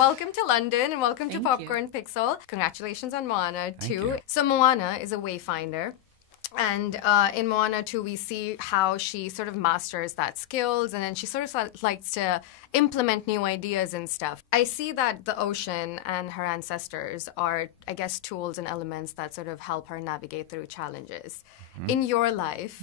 welcome to London and welcome to Thank Popcorn Pixel. Congratulations on Moana 2. you. So Moana is a wayfinder. And in Moana 2, we see how she sort of masters that skills, and then she sort of likes to implement new ideas and stuff. I see that the ocean and her ancestors are, I guess, tools and elements that sort of help her navigate through challenges. In your life,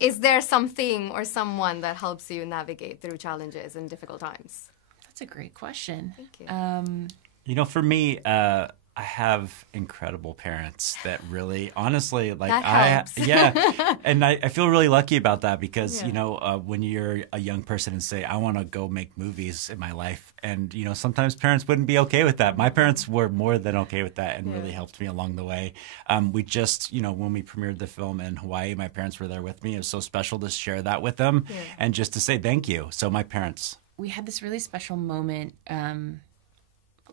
is there something or someone that helps you navigate through challenges and difficult times? That's a great question. Thank you. You know, for me, I have incredible parents that really, honestly, like That helps. and I feel really lucky about that because, you know, when you're a young person and say, I want to go make movies in my life, and, you know, sometimes parents wouldn't be okay with that. My parents were more than okay with that and really helped me along the way. We just, you know, when we premiered the film in Hawaii, my parents were there with me. It was so special to share that with them and just to say thank you. So my parents. We had this really special moment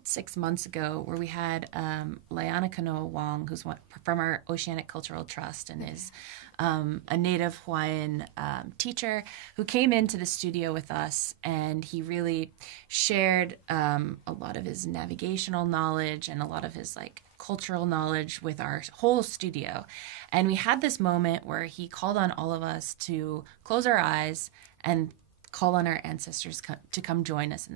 6 months ago where we had Leana Kanoa Wong, who's from our Oceanic Cultural Trust and is a native Hawaiian teacher, who came into the studio with us, and he really shared a lot of his navigational knowledge and a lot of his like cultural knowledge with our whole studio. And we had this moment where he called on all of us to close our eyes and call on our ancestors to come join us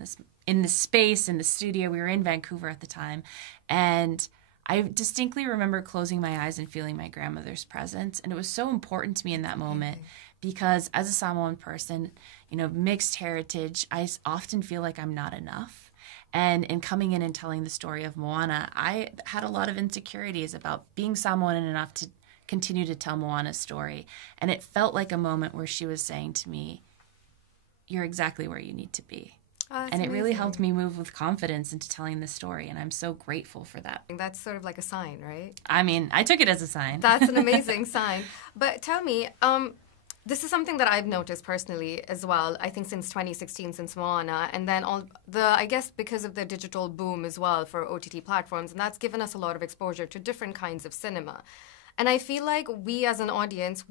in this space, in the studio. We were in Vancouver at the time, and I distinctly remember closing my eyes and feeling my grandmother's presence, and it was so important to me in that moment because as a Samoan person, you know, mixed heritage, I often feel like I'm not enough. And in coming in and telling the story of Moana, I had a lot of insecurities about being Samoan enough to continue to tell Moana's story, and it felt like a moment where she was saying to me, you're exactly where you need to be. And it really helped me move with confidence into telling the story, and I'm so grateful for that. That's sort of like a sign, right? I mean, I took it as a sign. That's an amazing sign. But tell me, this is something that I've noticed personally as well, I think since 2016, since Moana, and then I guess because of the digital boom as well for OTT platforms, and that's given us a lot of exposure to different kinds of cinema. And I feel like we as an audience,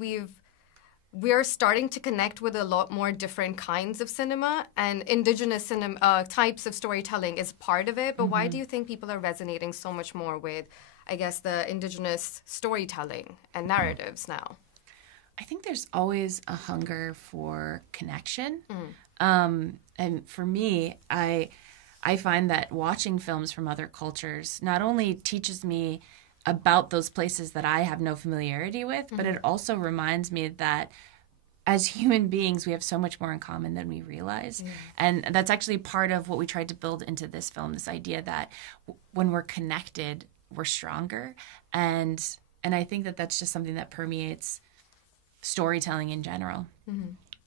we're starting to connect with a lot more different kinds of cinema, and indigenous cinema types of storytelling is part of it. But why do you think people are resonating so much more with, I guess, the indigenous storytelling and narratives now? I think there's always a hunger for connection. And for me, I find that watching films from other cultures not only teaches me about those places that I have no familiarity with, but it also reminds me that as human beings, we have so much more in common than we realize. And that's actually part of what we tried to build into this film, this idea that when we're connected, we're stronger. And I think that that's just something that permeates storytelling in general.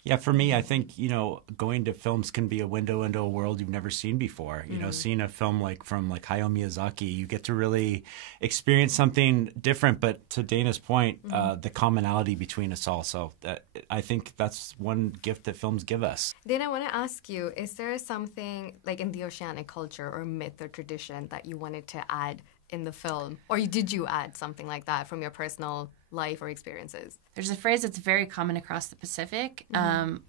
Yeah, for me, I think, you know, going to films can be a window into a world you've never seen before. You know, seeing a film from Hayao Miyazaki, you get to really experience something different. But to Dana's point, the commonality between us all. So I think that's one gift that films give us. Dana, I want to ask you, is there something like in the oceanic culture or myth or tradition that you wanted to add in the film? Or did you add something like that from your personal life or experiences? There's a phrase that's very common across the Pacific,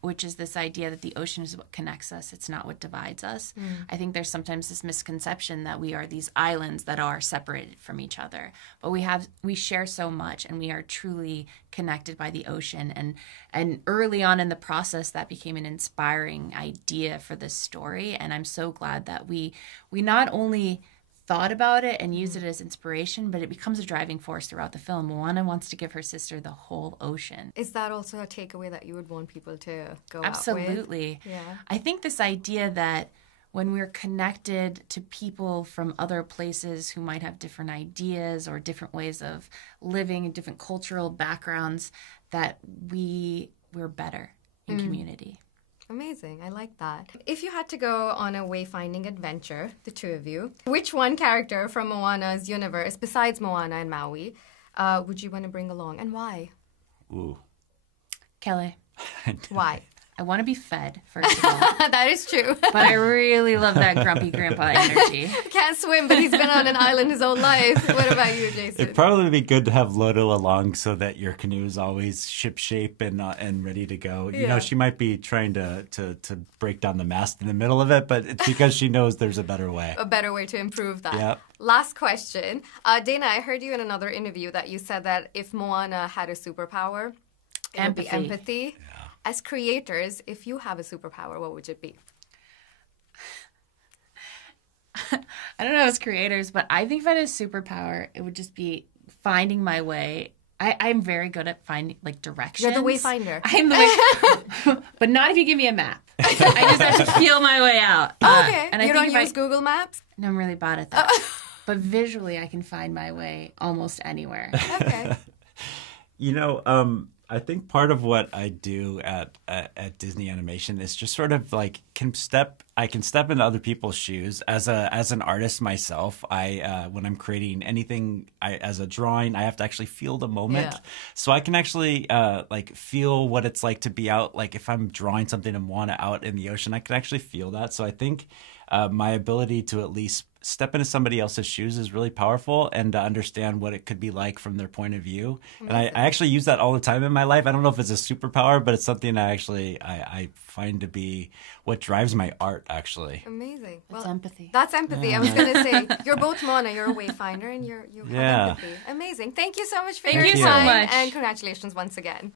which is this idea that the ocean is what connects us. It's not what divides us. I think there's sometimes this misconception that we are these islands that are separated from each other. But we share so much, and we are truly connected by the ocean. And early on in the process, that became an inspiring idea for this story. And I'm so glad that we not only thought about it and used it as inspiration, but it becomes a driving force throughout the film. Moana wants to give her sister the whole ocean. Is that also a takeaway that you would want people to go Absolutely. out with? Yeah. I think this idea that when we're connected to people from other places who might have different ideas or different ways of living and different cultural backgrounds, that we're better in community. Amazing. I like that. If you had to go on a wayfinding adventure, the two of you, which one character from Moana's universe, besides Moana and Maui, would you want to bring along, and why? Ooh. Kelly. Why? I want to be fed, first of all. That is true. But I really love that grumpy grandpa energy. Can't swim, but he's been on an island his whole life. What about you, Jason? It'd probably be good to have Ledoux along so that your canoe is always ship shape and ready to go. You know, she might be trying to break down the mast in the middle of it, but it's because she knows there's a better way. A better way to improve that. Yep. Last question. Dana, I heard you in another interview that you said that if Moana had a superpower, it would be empathy. Yeah. As creators, if you have a superpower, what would it be? I don't know as creators, but I think if I had a superpower, it would just be finding my way. I'm very good at finding directions. You're the wayfinder. I'm the way, but not if you give me a map. I just have to feel my way out. Okay. And you don't use Google Maps? No, I'm really bad at that. But visually, I can find my way almost anywhere. Okay. You know, I think part of what I do at Disney Animation is just sort of like I can step into other people's shoes as an artist myself. When I'm creating anything as a drawing, I have to actually feel the moment. Yeah. So I can actually feel what it's like to be out. Like if I'm drawing something in Moana out in the ocean, I can actually feel that. So I think my ability to at least step into somebody else's shoes is really powerful, and to understand what it could be like from their point of view. Amazing. And I actually use that all the time in my life. I don't know if it's a superpower, but it's something I find to be what drives my art, actually. Amazing. That's empathy. That's empathy. Yeah. I was going to say, you're both Moana, you're a wayfinder, and you have empathy. Amazing. Thank you so much for your time, and congratulations once again.